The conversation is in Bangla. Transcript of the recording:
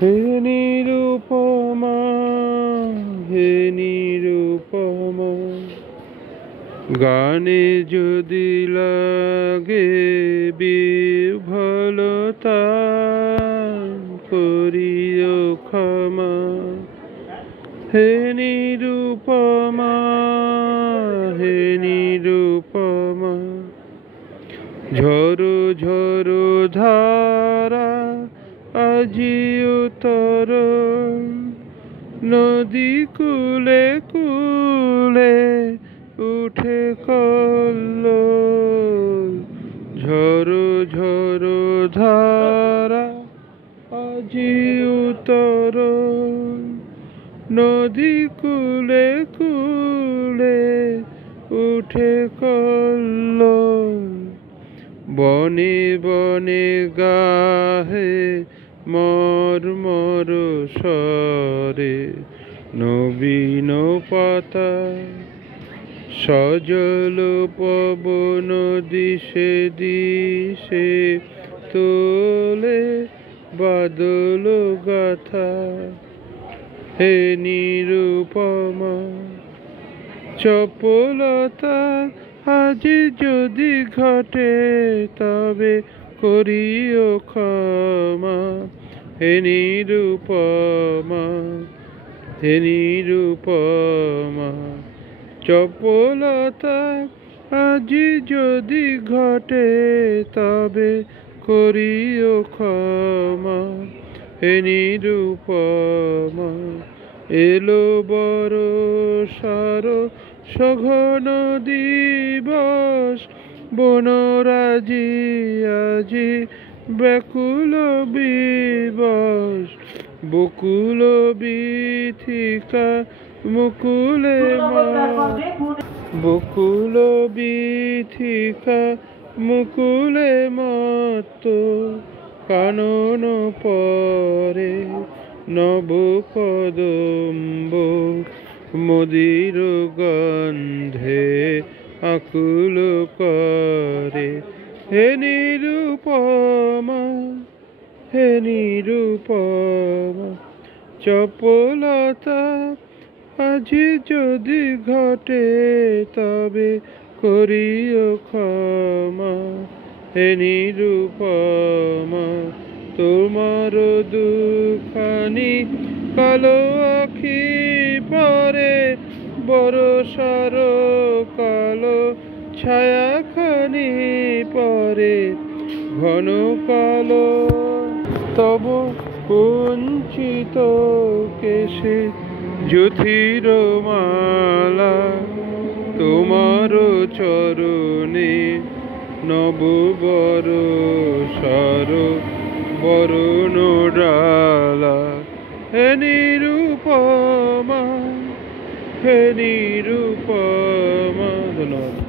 হে নিরুপমা, হে নিরুপমা, গানে যদি লাগে বিফলতা করিও ক্ষমা। হে নিরুপমা, হে নিরুপমা, ঝরো ঝরো ধারা আজি উতর, নদী কূলে কূলে উঠে কল্লোল। ঝরো ঝরো ধারা আজি উতর, নদী কূলে কূলে উঠে কল্লোল। বনে বনে গাহে মর্মর স্বরে নবীন পাতা, সজল পবন দিশে দিশে তোলে বাদল গাথা। হে নিরুপমা, চপলতা আজ যদি ঘটে তবে করিও ক্ষমা। হে নিরুপমা, হে নিরুপমা, চপলতা আজ যদি ঘটে তবে করিও ক্ষমা। হে নিরুপমা, এলো বর্ষার সঘন দিবস, বনরাজি আজি ব্যাকুল বিবশ। বকুল বীথিকা মুকুলে বকুল বীথিকা মুকুলে মত্ত, কানন পরে নব কদম্ব, মদির গন্ধে আকুল করে। হে নিরুপমা, হে নিরুপমা, চপলতা আজ যদি ঘটে তবে করিও ক্ষমা। হে নিরুপমা, তোমার দুখানি কালো আখি পরে বরষার কালো ছায়াখানি পরে ঘন কালো। তব কুঞ্চিত কেশে জ্যোতির মালা, তোমার চরণে নব বরষার বরণ ডালা। হে নিরুপমা, হে নিরুপমা। ধন্যবাদ।